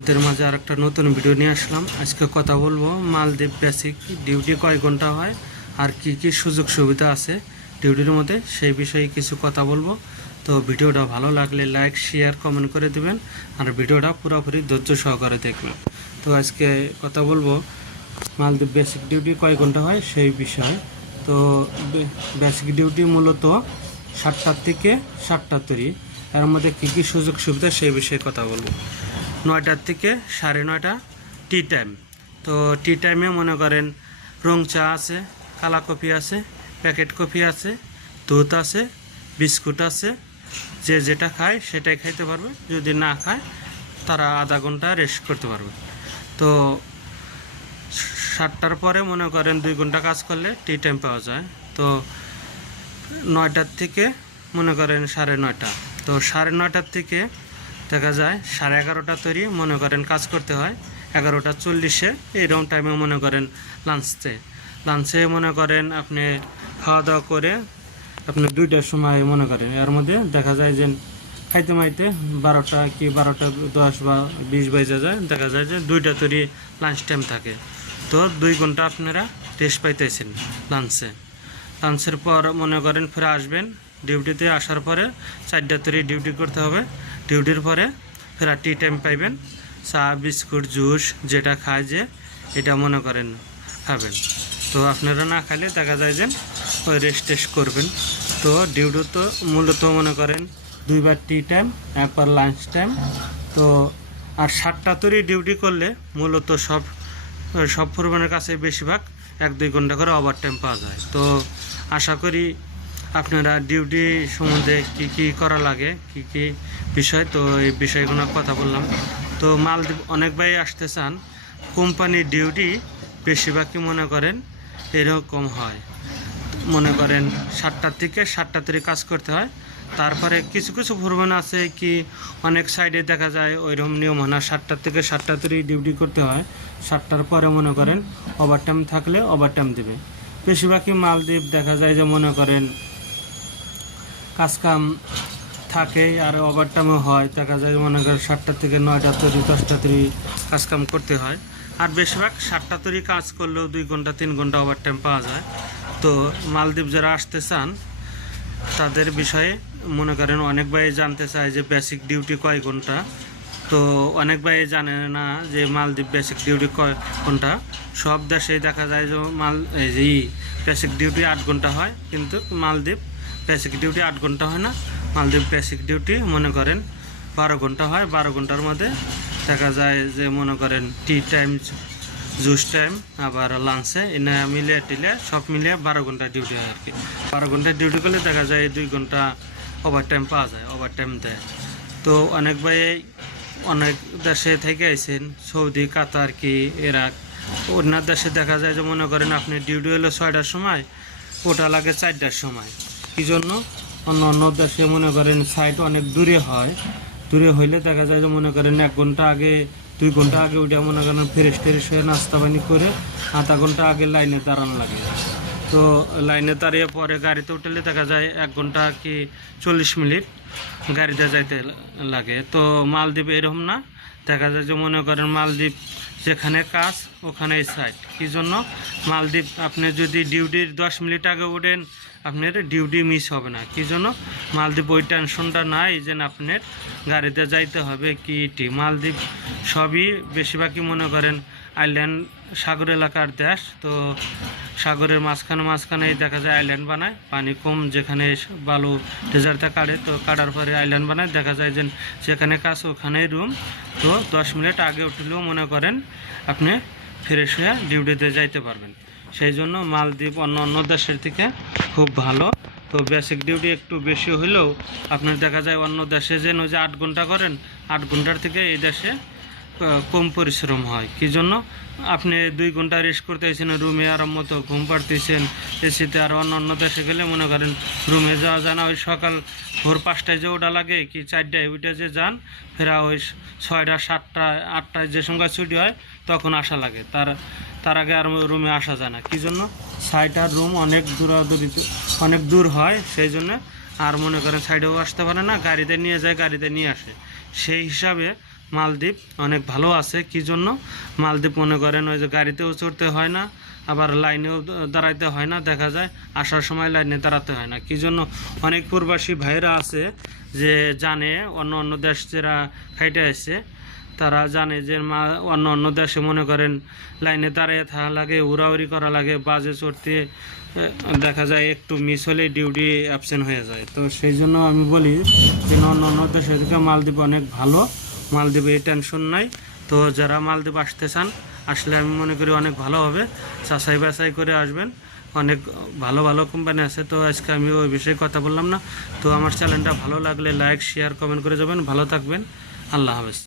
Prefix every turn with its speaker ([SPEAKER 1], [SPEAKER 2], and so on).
[SPEAKER 1] এর মাঝে আর একটা নতুন ভিডিও নিয়ে আসলাম। আজকে কথা বলব মালদ্বীপ বেসিক ডিউটি কয় ঘণ্টা হয় আর কি কি সুযোগ সুবিধা আছে ডিউটির মধ্যে সেই বিষয়ে কিছু কথা বলব। তো ভিডিওটা ভালো লাগলে লাইক শেয়ার কমেন্ট করে দিবেন আর ভিডিওটা পুরোপুরি ধৈর্য সহকারে দেখবেন। তো আজকে কথা বলব মালদ্বীপ বেসিক ডিউটি কয় ঘণ্টা হয় সেই বিষয়ে। তো বেসিক ডিউটি মূলত সাতটার থেকে সাতটা তৈরি। এর মধ্যে কী কী সুযোগ সুবিধা সেই বিষয়ে কথা বলব। নয়টার থেকে সাড়ে নয়টা টি টাইম তো টি টাইমে মনে করেন রং চা আছে, কালা কফি আছে প্যাকেট কফি আছে, দুধ আছে, বিস্কুট আছে, যে যেটা খায় সেটাই খাইতে পারবে। যদি না খায়, তারা আধা ঘণ্টা রেস্ট করতে পারবে। তো সাতটার পরে মনে করেন দুই ঘণ্টা কাজ করলে টি টাইম পাওয়া যায়। তো নয়টার থেকে মনে করেন সাড়ে নয়টা। তো সাড়ে নয়টার থেকে দেখা যায় সাড়ে এগারোটা তৈরি মনে করেন কাজ করতে হয়, এগারোটা চল্লিশে এইরকম টাইমে মনে করেন লাঞ্চতে লাঞ্চে মনে করেন আপনি খাওয়া দাওয়া করে আপনি দুইটার সময় মনে করেন। এর মধ্যে দেখা যায় যে খাইতে মাইতে বারোটা কি বারোটা দশ বা বিশ বেজে যায়, দেখা যায় যে দুইটা তৈরি লাঞ্চ টাইম থাকে। তো দুই ঘণ্টা আপনারা রেস্ট পাইতেছেন লাঞ্চে লাঞ্চের পর মনে করেন ফিরে আসবেন ডিউটিতে আসার পরে চারটা তৈরি ডিউটি করতে হবে। ডিউটির পরে ফেরা টি টাইম পাইবেন। চা, বিস্কুট, জুস, যেটা খায় যে, এটা মনে করেন, খাবেন। তো আপনারা না খাইলে দেখা যায় যে, ওই রেস্ট টেস্ট করবেন। তো ডিউটি তো মূলত মনে করেন দুইবার টি টাইম একবার লাঞ্চ টাইম তো আর সাতটা তৈরি ডিউটি করলে মূলত সব সব পরিমাণের কাছে বেশিরভাগ এক দুই ঘণ্টা করে ওভার টাইম পাওয়া যায়। তো আশা করি আপনারা ডিউটি সম্বন্ধে কি কি করা লাগে, কি কি বিষয়, তো এই বিষয়গুলো কথা বললাম। তো মালদ্বীপ, অনেক ভাই আসতে চান। কোম্পানির ডিউটি বেশিরভাগই মনে করেন এরকম হয়। মনে করেন সাতটার থেকে সাতটা থেকে কাজ করতে হয়। তারপরে কিছু কিছু ভ্রমণ আছে কি, অনেক সাইডে দেখা যায়, ওইরকম নিয়ম হয় না। সাতটার থেকে সাতটা থেকে ডিউটি করতে হয়। সাতটার পরে মনে করেন ওভার টাইম থাকলে ওভার টাইম দেবে। বেশিরভাগই মালদ্বীপ দেখা যায় যে মনে করেন কাজকাম থাকে আর ওভার টাইমও হয়। দেখা যায় মনে করেন সাতটা থেকে নয়টা তৈরি, দশটা তৈরি কাজকাম করতে হয়। আর বেশিরভাগ সাতটা তৈরি কাজ করলেও দুই ঘণ্টা, তিন ঘণ্টা ওভার টাইম পাওয়া যায়। তো মালদ্বীপ যারা আসতে চান, তাদের বিষয়ে মনে করেন অনেক ভাই জানতে চায় যে বেসিক ডিউটি কয় ঘণ্টা। তো অনেক ভাই জানে না যে মালদ্বীপ বেসিক ডিউটি কয় ঘণ্টা। সব দেশেই দেখা যায় যে মাল, এই বেসিক ডিউটি আট ঘণ্টা হয়, কিন্তু মালদ্বীপ বেসিক ডিউটি আট ঘণ্টা হয় না। মালদ্বীপ বেসিক ডিউটি মনে করেন বারো ঘণ্টা হয়, বারো ঘণ্টার মধ্যে দেখা যায় যে মনে করেন টি টাইম জুস টাইম আবার লাঞ্চে এনে মিলিয়ে টিলে সব মিলিয়ে বারো ঘণ্টা ডিউটি হয় আর কি। বারো ঘণ্টা ডিউটি করলে দেখা যায় দুই ঘণ্টা ওভার টাইম পাওয়া যায় ওভার টাইম দেয়। তো অনেক ভাই, অনেক দেশে থেকে আইছেন, সৌদি, কাতার কি, ইরাক অন্য দেশে দেখা যায় যে মনে করেন আপনি ডিউটি হলো ছয়টার সময়, ওটা লাগে চারটার সময়। কি জন্য? অন্য অন্য দেশে মনে করেন সাইট অনেক দূরে হয়। দূরে হইলে দেখা যায় যে মনে করেন এক ঘণ্টা আগে, দুই ঘণ্টা আগে ওইটা মনে করেন ফ্রেশ ট্রেশ হয়ে নাস্তা পানি করে আধা ঘণ্টা আগে লাইনে দাঁড়ানো লাগে। তো লাইনে দাঁড়িয়ে পরে গাড়িতে উঠলে দেখা যায় এক ঘণ্টা কি চল্লিশ মিনিট গাড়িতে যাইতে লাগে। তো মালদ্বীপ এরকম না। দেখা যায় যে মনে করেন মালদ্বীপ যেখানে কাজ, ওখানেই সাইট কি জন্য? মালদ্বীপ আপনি যদি ডিউটির দশ মিনিট আগে ওঠেন আপনার ডিউটি মিস হবে না। কি জন্য? মালদ্বীপ ওই টেনশনটা নাই যে আপনার গাড়িতে যাইতে হবে কি টি। মালদ্বীপ সবই বেশিরভাগই মনে করেন আইল্যান্ড সাগর এলাকার দেশ। তো সাগরের মাঝখানে মাঝখানেই দেখা যায় আইল্যান্ড বানায়। পানি কম, যেখানে বালু ডেজার্টটা কাটে তো কাটার পরে আইল্যান্ড বানায়। দেখা যায় যে যেখানে কাজ ওখানেই রুম তো দশ মিনিট আগে উঠলেও মনে করেন আপনি ফ্রেশ হয়ে ডিউটিতে যাইতে পারবেন। সেই জন্য মালদ্বীপ অন্য অন্য দেশের থেকে খুব ভালো। তো বেসিক ডিউটি একটু বেশি হলেও আপনার দেখা যায় অন্য দেশে যেন ওই যে আট ঘণ্টা করেন, আট ঘণ্টার থেকে এই দেশে কম পরিশ্রম হয়। কি জন্য? আপনি দুই ঘণ্টা রেস্ট করতেছেন রুমে আরাম মতো ঘুম পাড়তেছেন এসিতে আর অন্য অন্য দেশে গেলে মনে করেন রুমে যাওয়া যায় না। ওই সকাল ভোর পাঁচটায় যে ওটা লাগে, কি চারটায় ওইটা যে যান, ফেরা ওই ছয়টা, সাতটা, আটটায় যে সময় ছুটি হয়, তখন আসা লাগে। তার তার আগে আর রুমে আসা যায় না। কি জন্য? সাইটার রুম অনেক দূরাদূরিত অনেক দূর হয়, সেই জন্য আর মনে করেন সাইডেও আসতে পারে না, গাড়িতে নিয়ে যায়, গাড়িতে নিয়ে আসে। সেই হিসাবে মালদ্বীপ অনেক ভালো আছে, কি জন্য? মালদ্বীপ মনে করেন ওই যে গাড়িতেও চড়তে হয় না, আবার লাইনেও দাঁড়াইতে হয় না, দেখা যায় আসার সময় লাইনে দাঁড়াতে হয় না। কি জন্য? অনেক প্রবাসী ভাইরা আছে যে জানে অন্য অন্য দেশ যারা খাইটে আসছে তারা জানে যে মা, অন্য অন্য দেশে মনে করেন লাইনে দাঁড়িয়ে থাকা লাগে, উড়াউড়ি করা লাগে, বাজে চড়তে দেখা যায় একটু মিস হলে ডিউটি অ্যাবসেন্ট হয়ে যায়। তো সেই জন্য আমি বলি যে অন্য অন্য দেশের থেকে মালদ্বীপ অনেক ভালো। মালদ্বীপে এই টেনশন নাই। তো যারা মালদ্বীপ আসতে চান, আসলে আমি মনে করি অনেক ভালো হবে। চাষাই বাছাই করে আসবেন। অনেক ভালো ভালো কোম্পানি আছে। তো আজকে আমি ওই বিষয়ে কথা বললাম না। তো আমার চ্যানেলটা ভালো লাগলে লাইক শেয়ার কমেন্ট করে যাবেন। ভালো থাকবেন। আল্লাহ হাফেজ।